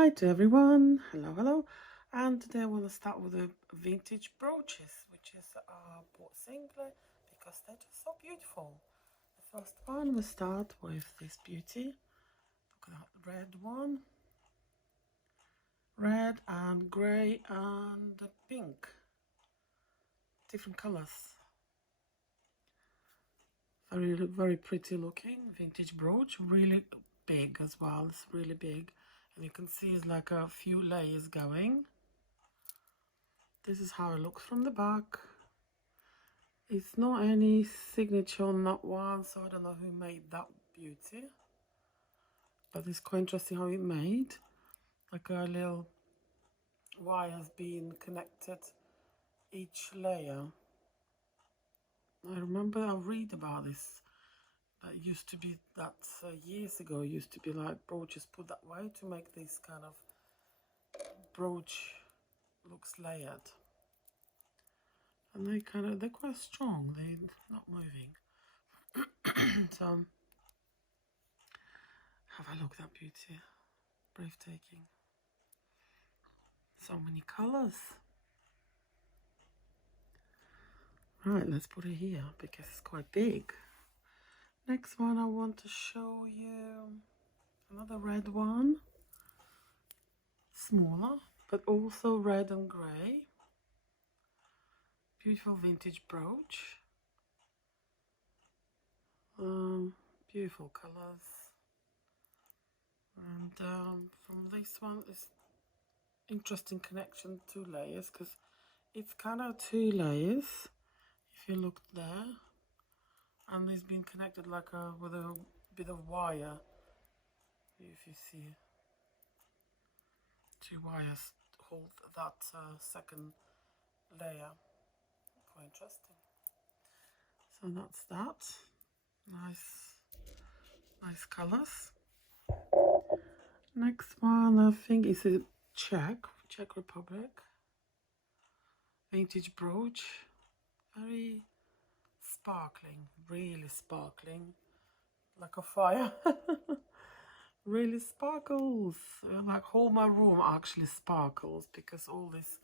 Hi to everyone, hello, and today I want to start with the vintage brooches, which is bought singly because they're just so beautiful. The first one we start with this beauty. Look at that red one, red and grey and pink, different colors. Very pretty looking vintage brooch, really big as well. It's really big, and you can see it's like a few layers going. This is how it looks from the back. It's not any signature on that one, so I don't know who made that beauty, but it's quite interesting how it made, like a little wires being connected each layer. I remember I read about this. That used to be that years ago. Used to be like brooches put that way to make this kind of brooch looks layered, and they're quite strong. They're not moving. So have a look at that beauty, breathtaking. So many colors. Right, let's put it here because it's quite big. Next one I want to show you another red one, smaller but also red and grey. Beautiful vintage brooch. Beautiful colors. And from this one is interesting connection, 2 layers, because it's kind of 2 layers if you look there, and it's been connected like with a bit of wire. If you see 2 wires hold that second layer. Quite interesting. So that's that. Nice colors. Next one I think is a Czech Republic vintage brooch. Very sparkling, really sparkling, like a fire. Really sparkles. Like whole my room actually sparkles because all this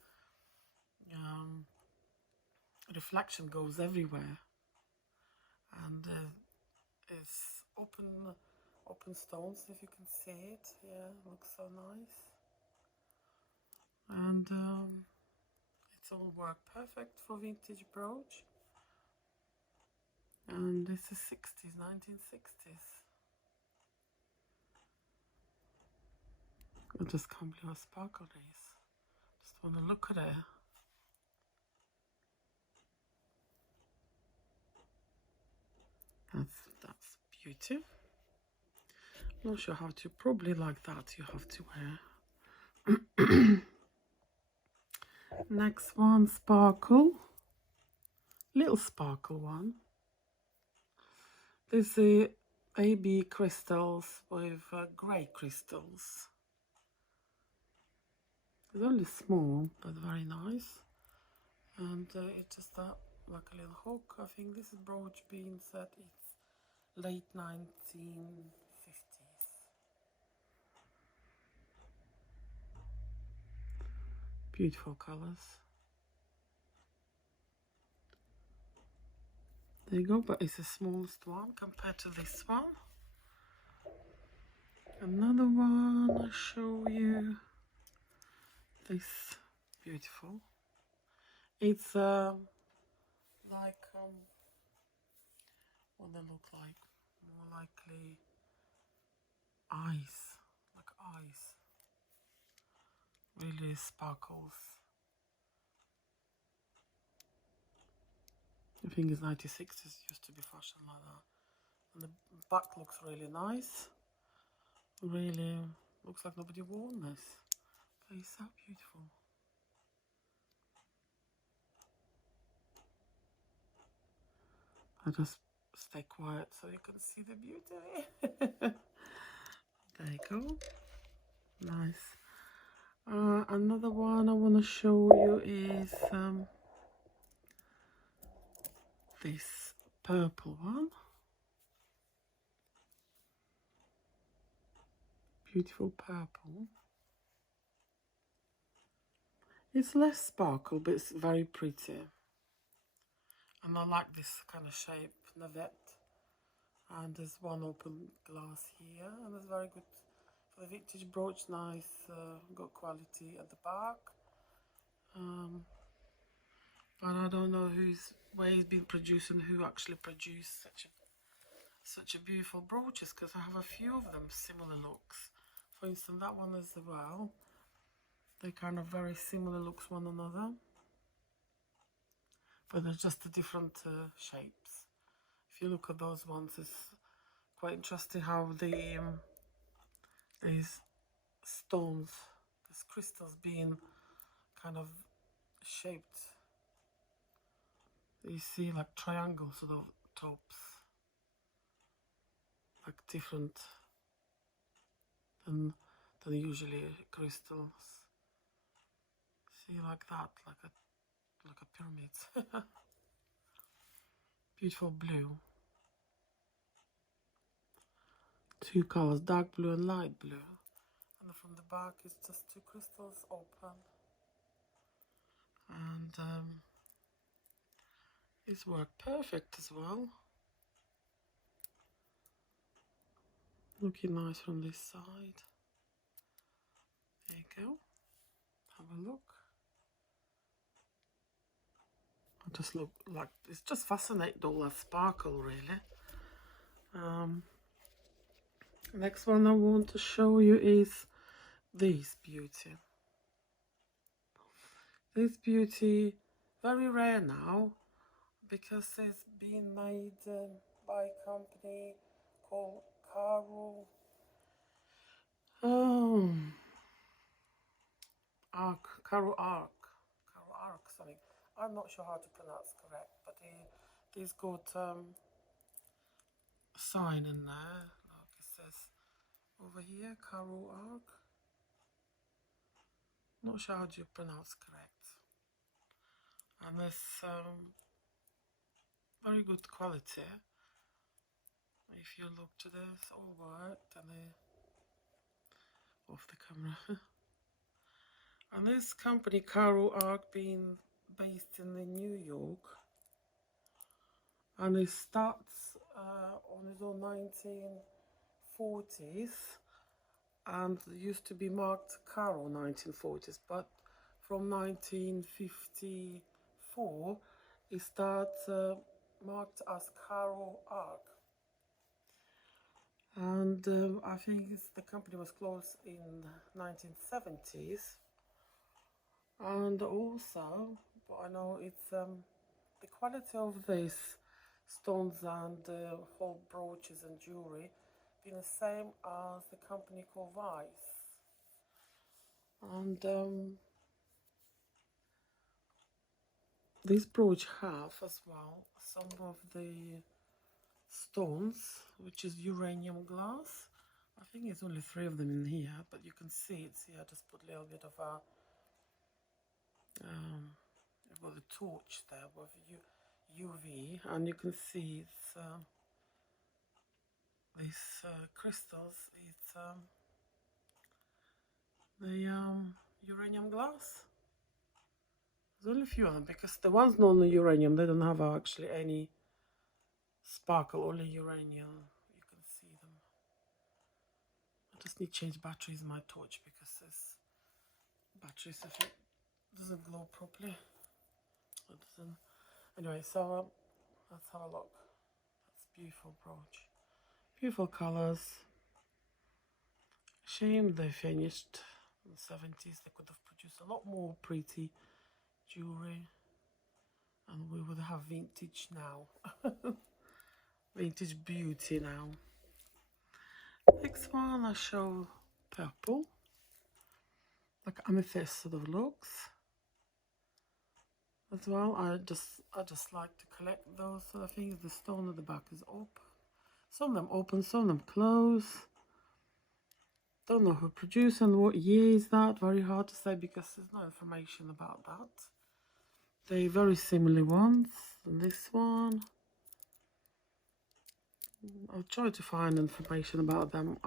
reflection goes everywhere, and it's open stones, if you can see it. Yeah, looks so nice, and it's all worked perfect for vintage brooch. And this is 60s, 1960s. I just can't believe how sparkle it is. Just want to look at it. That's beauty. Not sure how to, probably like that you have to wear. Next one, sparkle. Little sparkle one. This is AB crystals with grey crystals. It's only small, but very nice. And it's just like a little hook. I think this is brooch being set. It's late 1950s. Beautiful colors. There you go, but it's the smallest one compared to this one. Another one I'll show you. This beautiful. It's like what they look like, more likely eyes, like eyes. Really sparkles. I think it's 1960s, used to be fashion like that. And the back looks really nice. Really looks like nobody worn this. But it's so beautiful. I just stay quiet so you can see the beauty. There you go. Nice. Another one I want to show you is this purple one. Beautiful purple. It's less sparkle, but it's very pretty. And I like this kind of shape, navette. And there's one open glass here, and it's very good for the vintage brooch. Nice, good quality at the back. And I don't know where he's been producing, who actually produced such a beautiful brooches, because I have a few of them similar looks. For instance, that one as well. They kind of very similar looks one another, but they're just the different shapes. If you look at those ones, it's quite interesting how these stones, these crystals being kind of shaped. You see like triangles sort of tops, like different than usually crystals. See, like that, like a pyramid. Beautiful blue. Two colors, dark blue and light blue. And from the back it's just two crystals open. And it's worked perfect as well. Looking nice from this side. There you go. Have a look. I just look like, it's just fascinating, all that sparkle really. Next one I want to show you is this beauty. This beauty, very rare now, because it's being made by a company called Caro Arc, something. I'm not sure how to pronounce correct, but he's got a sign in there. Look, it says over here, Caro Arc. Not sure how to pronounce correct. And it's very good quality. If you look to this, all worked, and off the camera. And this company, Caro Arc, being based in New York, and it starts on the 1940s, and it used to be marked Caro 1940s, but from 1954 it starts marked as Caro Arc. And I think the company was closed in 1970s. And also, but I know it's the quality of these stones and whole brooches and jewelry being the same as the company called Vice. And this brooch have as well some of the stones, which is uranium glass. I think it's only 3 of them in here, but you can see it. See, I just put a little bit of a I've got the torch there with UV, and you can see it's these crystals. It's the uranium glass. There's only a few of them, because the ones non-uranium, they don't have actually any sparkle, only uranium. You can see them. I just need to change batteries in my torch, because this batteries, if it doesn't glow properly, it doesn't. Anyway, so let's have a look. That's beautiful brooch, beautiful colors. Shame they finished in the 70s. They could have produced a lot more pretty jewelry, and we would have vintage now. Vintage beauty now. Next one I show purple, like amethyst sort of looks as well. I just like to collect those sort of things. The stone at the back is open, some of them open, some of them closed. Don't know who produced and what year is that. Very hard to say, because there's no information about that. They're very similar ones. And this one, I'll try to find information about them.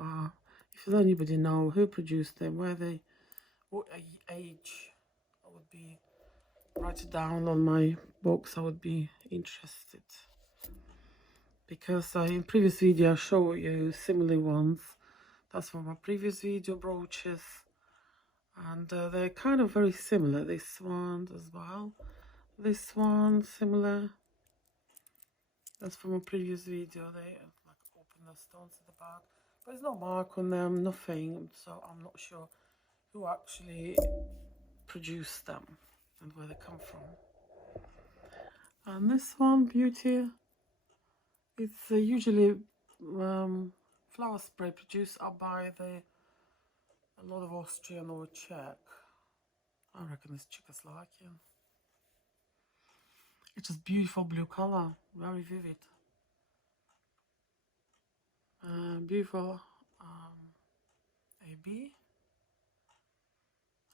If anybody know who produced them, where they, what age, I would would be write it down on my box. I would be interested, because in previous video I show you similar ones. That's from my previous video, brooches, and they're kind of very similar. This one as well, this one similar. That's from a previous video. They like open the stones at the back, but there's no mark on them, nothing, so I'm not sure who actually produced them and where they come from. And this one, Beauty, it's usually flower spray produced up by a lot of Austrian or Czech. I reckon it's Czechoslovakian. It's just beautiful blue color, very vivid. Beautiful AB,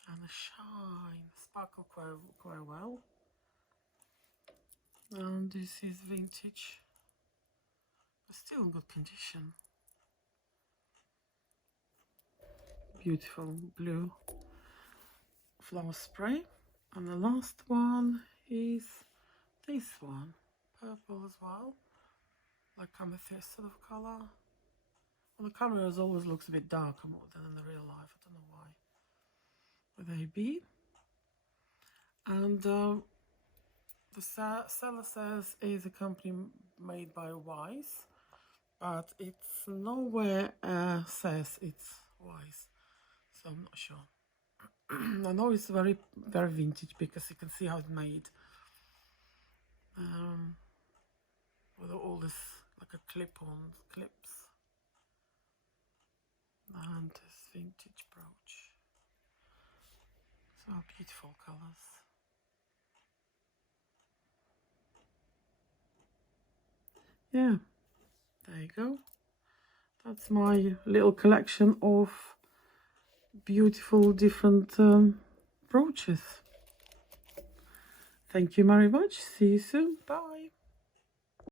and the shine, sparkle quite well. And this is vintage, but still in good condition. Beautiful blue flower spray. And the last one is this one, purple as well, like amethyst sort of color. On the camera it always looks a bit darker more than in the real life, I don't know why. With AB. And the seller says is a company made by Wise, but it's nowhere says it's Wise, so I'm not sure. I know it's very vintage because you can see how it's made, with all this like a clip-on clips, and this vintage brooch. So beautiful colors. Yeah, there you go. That's my little collection of beautiful different brooches. Thank you very much. See you soon. Bye.